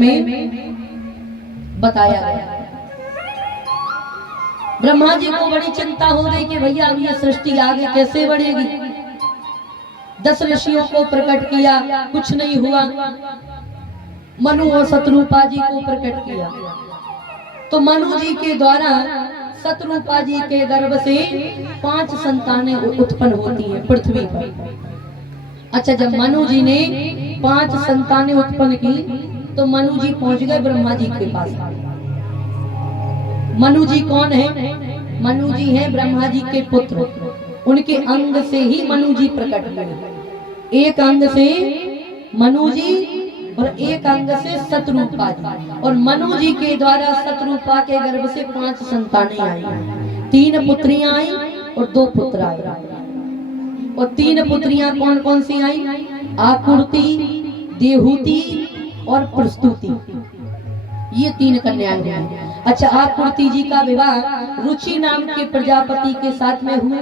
में बताया गया। ब्रह्मा जी को बड़ी चिंता हो गई कि भैया अब ये सृष्टि आगे कैसे बढ़ेगी। 10 ऋषियों को प्रकट किया, कुछ नहीं हुआ। मनु और शत्रुपा जी को प्रकट किया तो मनु जी के द्वारा शत्रुपा जी के गर्भ से 5 संतानें उत्पन्न होती हैं पृथ्वी पर। अच्छा, जब मनु जी ने 5 संतानें उत्पन्न की तो मनु जी पहुंच गए ब्रह्मा जी के पास। मनु जी कौन है? मनु जी हैं ब्रह्मा जी के पुत्र। उनके अंग से ही मनु जी प्रकट हुए। एक अंग से मनु जी और एक अंग से शत्रुपा जी। और मनु जी के द्वारा शत्रुपा के गर्भ से 5 संतानें आई। 3 पुत्रियां आई और 2 पुत्र आए। और 3 पुत्रियां कौन कौन सी आई? आकुर्ति, देहूति और प्रस्तुति। ये 3 कन्याएं हुई। अच्छा, आकुर्ति जी का विवाह रुचि नाम के प्रजापति के साथ में हुआ।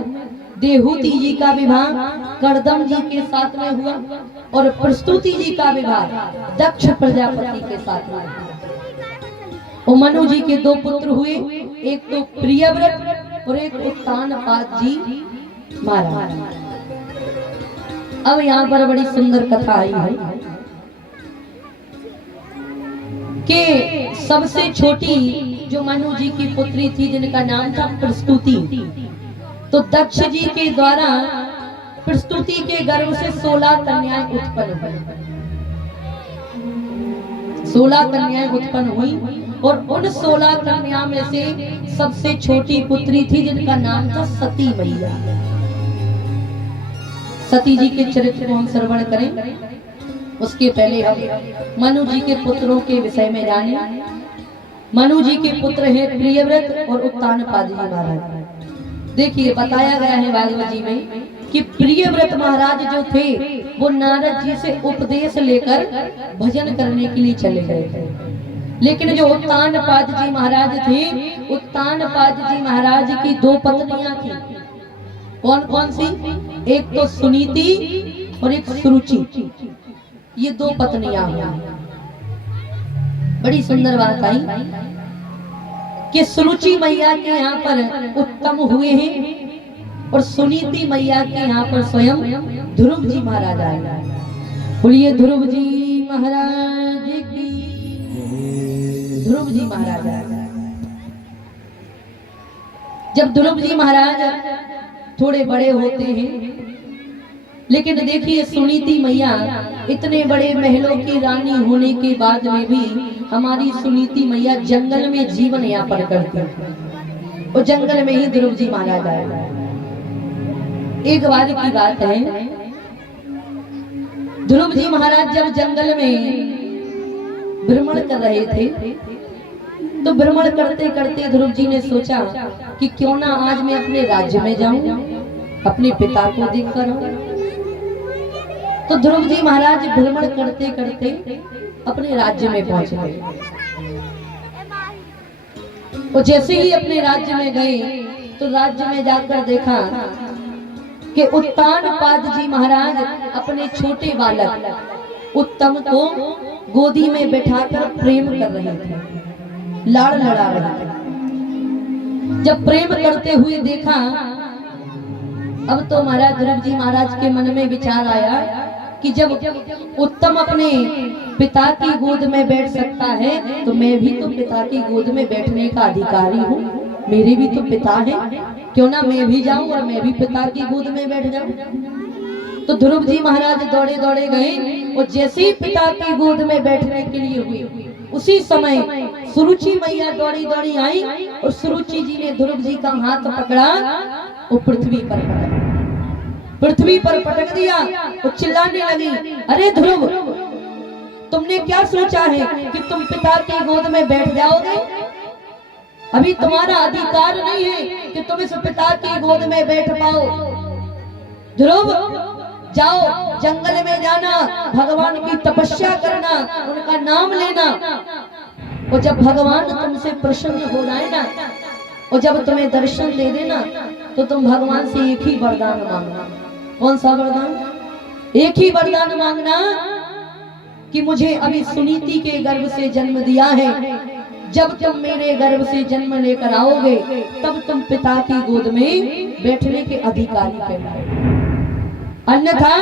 देहूति जी का विवाह कर्दम जी के साथ में हुआ। और प्रस्तुति जी का विवाह दक्ष प्रजापति के साथ में हुआ। और मनु जी के 2 पुत्र हुए, एक तो प्रियव्रत और एक उत्तानपाद जी महाराज। अब यहाँ पर बड़ी सुंदर कथा आई है कि सबसे छोटी जो मनु जी की पुत्री थी जिनका नाम था प्रस्तुति, तो दक्ष जी के द्वारा प्रस्तुति के गर्भ से 16 कन्याएं उत्पन्न हुई। 16 कन्याएं उत्पन्न हुई और उन 16 कन्या में से सबसे छोटी पुत्री थी जिनका नाम था सती मैया। सती जी के चरित्र को हम श्रवण करें, उसके पहले हम मनु जी के पुत्रों के विषय में जानें। मनु जी के पुत्र हैं प्रियव्रत और उत्तानपाद जी महाराज। देखिए, बताया गया है भागवत जी में कि प्रियव्रत महाराज जो थे वो नारद जी से उपदेश लेकर भजन करने के लिए चले गए थे। लेकिन जो उत्तानपाद जी महाराज थे, उत्तानपाद जी महाराज की 2 पत्नियां थी। कौन कौन सी? एक तो सुनीति और एक सुरुचि। ये 2 पत्नियां हुई। बड़ी सुंदर बात आई कि सुरुचि मैया के यहाँ पर उत्तम हुए हैं और सुनीति मैया के यहाँ पर स्वयं ध्रुव जी महाराज आए। बोलिए ध्रुव जी महाराज की। ध्रुव जी महाराज आए। जब ध्रुव जी महाराज थोड़े बड़े होते हैं, लेकिन देखिए सुनीति मैया इतने बड़े महलों की रानी होने के बाद में भी हमारी सुनीति मैया जंगल में जीवन यापन करती है। और जंगल में ही ध्रुव जी महाराज आए। एक बार की बात है, ध्रुव जी महाराज जब जंगल में भ्रमण कर रहे थे तो भ्रमण करते करते ध्रुव जी ने सोचा कि क्यों ना आज मैं अपने राज्य में जाऊं, अपने पिता को देखकर आऊं। तो ध्रुव जी महाराज भ्रमण करते करते अपने राज्य में पहुंच गए। और जैसे ही अपने राज्य में गए तो राज्य में जाकर देखा कि उत्तानपाद जी महाराज अपने छोटे बालक उत्तम को गोदी में बैठाकर प्रेम कर रहे थे, लाड़ लड़ा रहे थे। जब प्रेम करते हुए देखा, अब तो महाराज ध्रुव जी महाराज के मन में विचार आया कि जब उत्तम अपने पिता की गोद में बैठ सकता है तो मैं भी तो पिता की गोद में बैठने का अधिकारी हूँ। मेरे भी तो पिता है, क्यों ना मैं भी जाऊं और मैं भी पिता की गोद में बैठ जाऊं। तो ध्रुव जी महाराज दौड़े दौड़े गए और जैसे ही पिता की गोद में बैठने के लिए हुए, उसी समय सुरुचि मैया दौड़ी दौड़ी आई और सुरुचि जी ने ध्रुव जी का हाथ पकड़ा और पृथ्वी पर पटक दिया। तो चिल्लाने लगी, अरे ध्रुव, तुमने क्या सोचा है कि तुम पिता की गोद में बैठ जाओगे? अभी तुम्हारा अधिकार नहीं है कि तुम इस पिता की गोद में बैठ पाओ। ध्रुव, जाओ जंगल में जाना, भगवान की तपस्या करना, उनका नाम लेना। और जब भगवान तुमसे प्रसन्न हो जाए ना, और जब तुम्हें दर्शन दे देना, तो तुम भगवान से एक ही वरदान मांगना। कौन सा वरदान? एक ही वरदान मांगना कि मुझे अभी सुनीति के गर्भ से जन्म दिया है, जब तुम मेरे गर्भ से जन्म लेकर आओगे तब तुम पिता की गोद में बैठने के अधिकारी कहलाओगे, अन्यथा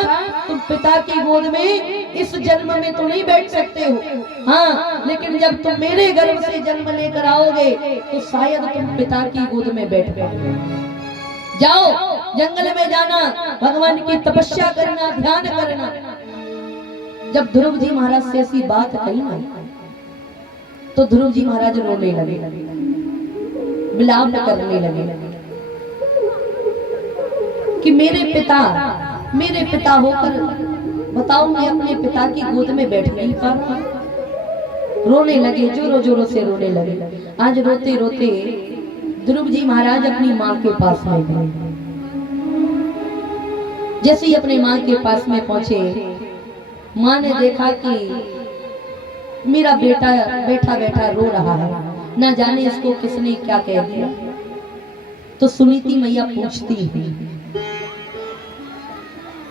तुम पिता की गोद में इस जन्म में तो नहीं बैठ सकते हो। हाँ, लेकिन जब तुम मेरे गर्भ से जन्म लेकर आओगे तो शायद तुम पिता की गोद में बैठ पाओगे। जाओ जंगल में जाना, भगवान की तपस्या करना, ध्यान करना। जब ध्रुव जी महाराज से ऐसी बात कही ना तो ध्रुव जी महाराज रोने लगे, विलाप करने लगे कि मेरे पिता होकर बताओ मैं अपने पिता की गोद में बैठ नहीं पा रहा। रोने लगे, जोरों जोरों से रोने लगे। आज रोते रोते ध्रुव जी महाराज अपनी माँ के पास में गए। जैसे ही अपनी माँ के पास में पहुंचे, माँ ने देखा कि मेरा बेटा बैठा बैठा रो रहा है, ना जाने इसको किसने क्या कह दिया। तो सुनीति मैया पूछती है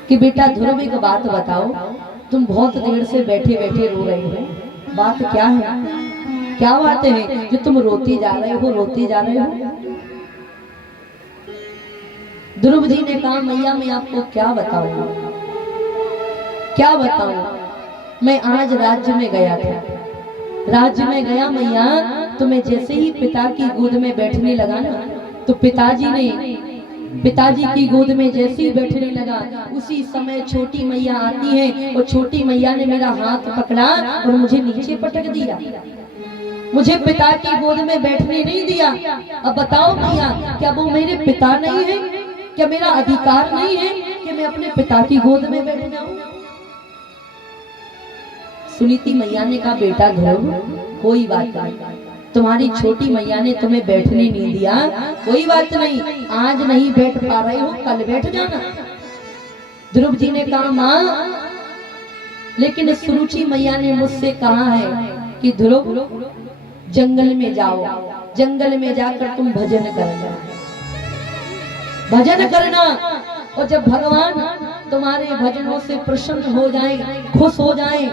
कि बेटा ध्रुव एक बात बताओ, तुम बहुत देर से बैठे बैठे रो रहे हो, बात क्या है? क्या बात है जो तुम रोते जा रहे हो? ध्रुव जी ने कहा मैया मैं आपको क्या बताऊं, मैं आज राज्य में गया मैया, तो मैं जैसे ही पिता की गोद में बैठने लगा ना तो पिताजी की गोद में जैसे ही बैठने लगा उसी समय छोटी मैया आती है और छोटी मैया ने मेरा हाथ पकड़ा और मुझे नीचे पटक दिया, मुझे पिता की गोद में बैठने नहीं दिया। अब बताओ मैया, क्या वो मेरे पिता नहीं है? क्या मेरा अधिकार नहीं है कि मैं अपने पिता की गोद में बैठ जाऊं? सुनीति मैया ने कहा बेटा ध्रुव कोई बात नहीं, तुम्हारी छोटी मैया ने तुम्हें बैठने नहीं दिया, कोई बात नहीं, आज नहीं बैठ पा रहे हो कल बैठ जाना। ध्रुव जी ने कहा माँ, लेकिन सुरुचि मैया ने मुझसे कहा है कि ध्रुव जंगल में जाओ, जंगल में जाकर तुम भजन करना और जब भगवान तुम्हारे भजनों से प्रसन्न हो जाए, खुश हो जाए,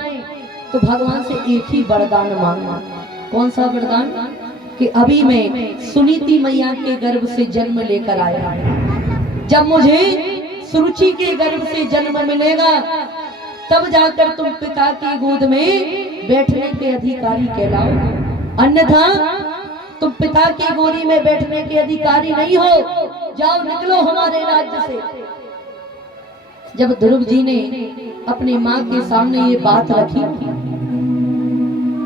तो भगवान से एक ही वरदान मांगना। कौन सा वरदान? कि अभी मैं सुनीति मैया के गर्भ से जन्म लेकर आया, जब मुझे सुरुचि के गर्भ से जन्म मिलेगा तब जाकर तुम पिता की गोद में बैठने के अधिकारी कहलाओ, अन्यथा तुम पिता की गोदी में बैठने के अधिकारी नहीं हो। जाओ निकलो हमारे राज्य से। जब ध्रुव जी ने अपनी माँ के सामने ये बात रखी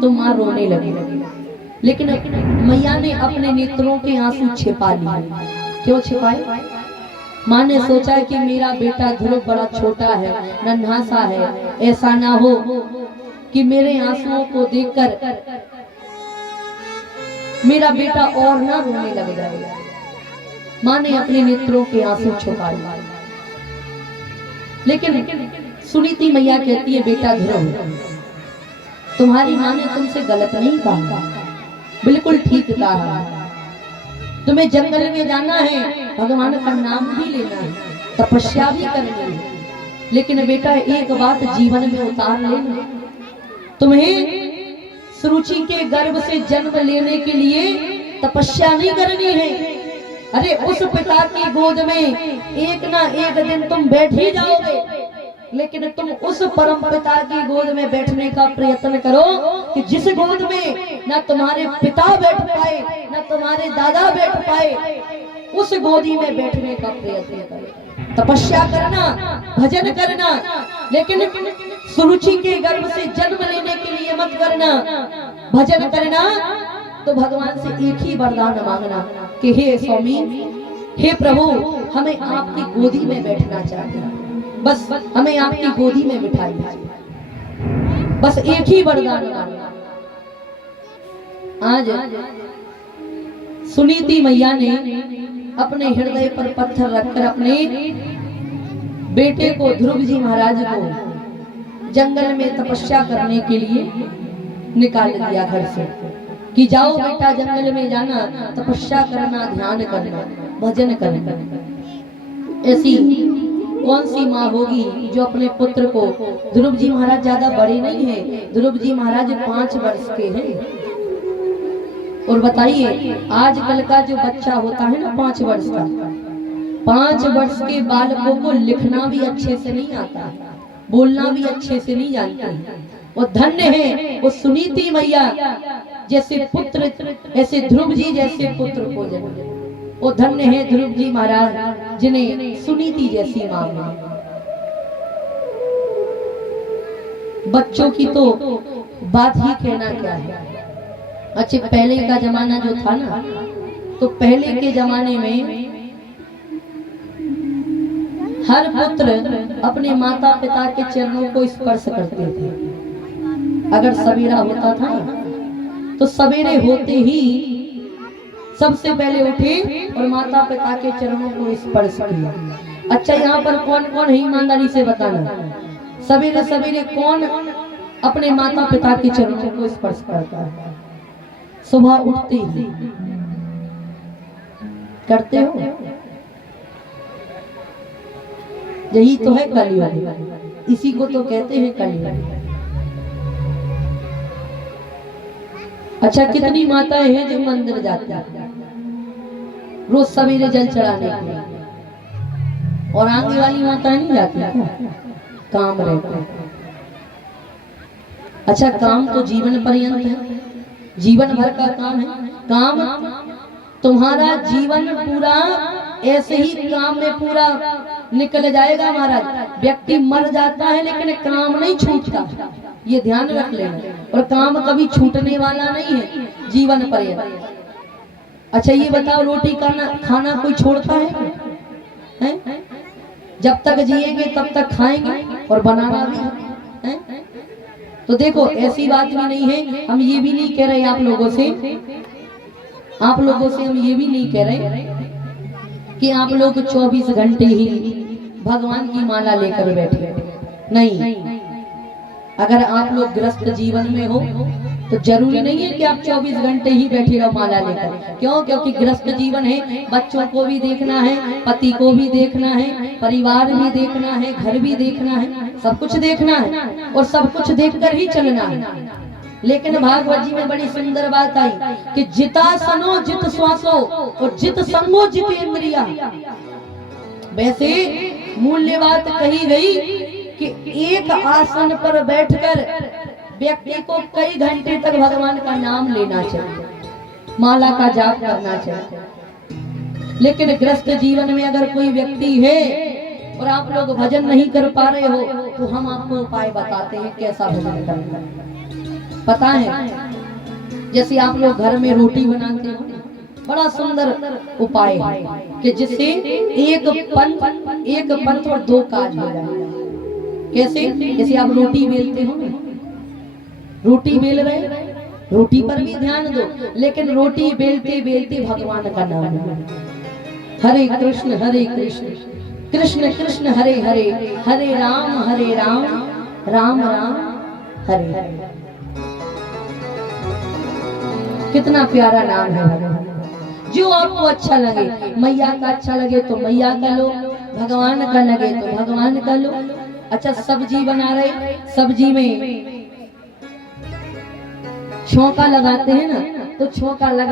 तो माँ रोने लगी, लेकिन मैया ने अपने नेत्रों के आंसू छिपा लिए। क्यों छिपाए? माँ ने सोचा कि मेरा बेटा ध्रुव बड़ा छोटा है, नन्हा सा है, ऐसा ना हो कि मेरे आंसुओं को देखकर मेरा बेटा और ना रोने लग जाए। माँ ने अपने नेत्रों के आंसू छुपा लिए, लेकिन सुनीति मैया कहती है बेटा ध्रुव तुम्हारी माँ ने तुमसे गलत नहीं कहा, बिल्कुल ठीक कहा। तुम्हें जंगल में जाना है, भगवान का नाम भी लेना है, तपस्या भी करनी है, लेकिन बेटा एक बात जीवन में उतार लेना, तुम्हें सुरुचि के गर्भ से जन्म लेने के लिए तपस्या नहीं करनी है। अरे उस पिता की गोद में एक ना एक दिन तुम बैठ ही जाओगे, लेकिन तुम उस परम पिता की गोद में बैठने का प्रयत्न करो कि जिस गोद में ना तुम्हारे पिता बैठ पाए ना तुम्हारे दादा बैठ पाए, उस गोदी में बैठने का प्रयत्न करो। तपस्या करना, भजन करना, लेकिन सुरुचि के गर्भ से जन्म लेने के लिए मत करना। भजन करना तो भगवान से एक ही वरदान मांगना कि हे स्वामी, हे प्रभु, हमें आपकी गोदी में बैठना चाहते हैं, बस हमें आपकी गोदी में बिठाइए, बस एक ही वरदान मांगना। आज सुनीति मैया ने अपने हृदय पर पत्थर रखकर अपने बेटे को, ध्रुव जी महाराज को जंगल में तपस्या करने के लिए निकाल दिया घर से कि जाओ बेटा जंगल में जाना, तपस्या करना, ध्यान करना, भजन करना। ऐसी कौन सी माँ होगी जो अपने पुत्र को, ध्रुव जी महाराज ज्यादा बड़े नहीं हैं, ध्रुव जी महाराज 5 वर्ष के हैं। और बताइए आजकल का जो बच्चा होता है ना 5 वर्ष का, 5 वर्ष के बालकों को लिखना भी अच्छे से नहीं आता, बोलना भी अच्छे से नहीं जानते। वो धन्य है वो सुनीति मैया जैसे पुत्र, ऐसे ध्रुव जी जैसे पुत्र को जन्म। वो धन्य है ध्रुव जी महाराज जिन्हें सुनीति जैसी मां मिली। बच्चों की तो बात ही कहना क्या है। अच्छे पहले का जमाना जो था ना, तो पहले के जमाने में हर पुत्र अपने माता पिता के चरणों को स्पर्श करते थे। अगर सवेरा होता था तो सवेरे होते ही सबसे पहले उठे और माता पिता के चरणों को स्पर्श किया। अच्छा यहाँ पर कौन कौन है ईमानदारी से बताना, सवेरे सवेरे कौन अपने माता पिता के चरणों को स्पर्श करता है? सुबह उठते ही करते हो? यही तो है कलयुग, इसी को तो कहते हैं कलयुग। अच्छा कितनी माताएं हैं जो मंदिर जाती हैं रोज सवेरे जल चढ़ाने के लिए, और आगे वाली माताएं नहीं जाती क्या? काम रहता है। अच्छा काम तो जीवन पर्यंत है, जीवन भर का काम है। काम तुम्हारा जीवन पूरा ऐसे ही काम में पूरा निकल जाएगा महाराज। व्यक्ति मर जाता है लेकिन काम नहीं छूटता, ये ध्यान रख लेना। और काम कभी छूटने वाला नहीं है जीवन पर्यंत। अच्छा ये बताओ रोटी खाना कोई छोड़ता है? जब तक जिएंगे तब तक खाएंगे और बनाना भी है। तो देखो ऐसी बात भी नहीं है, हम ये भी नहीं कह रहे आप लोगों से हम ये भी नहीं कह रहे कि आप लोग 24 घंटे ही भगवान की माला लेकर बैठे। नहीं, अगर आप लोग गृहस्थ जीवन में हो तो जरूरी नहीं है कि आप 24 घंटे ही बैठे रहो माला लेकर। क्यों? क्योंकि गृहस्थ जीवन है, बच्चों को भी देखना है, पति को भी देखना है, परिवार भी देखना है, घर भी देखना है, सब कुछ देखना है और सब कुछ देखकर ही चलना है। लेकिन भागवत जी में बड़ी सुंदर बात आई कि जितासनो जित श्वासो और जित संगो जित इंद्रिया। वैसे मूल्य बात कही गई कि एक आसन पर बैठकर व्यक्ति को कई घंटे तक भगवान का नाम लेना चाहिए, माला का जाप करना चाहिए। लेकिन गृहस्थ जीवन में अगर कोई व्यक्ति है और आप लोग भजन नहीं कर पा रहे हो तो हम आपको उपाय बताते हैं कैसा भजन करना है। पता है जैसे आप लोग घर में रोटी बनाते हो, बड़ा सुंदर उपाय है कि जिससे एक पंथ और 2 काज हो जाए। कैसे? जैसे आप रोटी बेलते हो ना, रोटी बेल रहे, रोटी पर भी ध्यान दो, लेकिन रोटी बेलते बेलते भगवान का नाम लो। हरे कृष्ण कृष्ण कृष्ण हरे हरे, हरे राम राम राम हरे हरे। कितना प्यारा नाम है भगवान। जो आपको अच्छा लगे, मैया का अच्छा लगे तो मैया का लो, भगवान का लगे तो भगवान का लो। अच्छा सब्जी बना रहे, सब्जी में छौंका लगाते हैं ना, तो छौंका लगा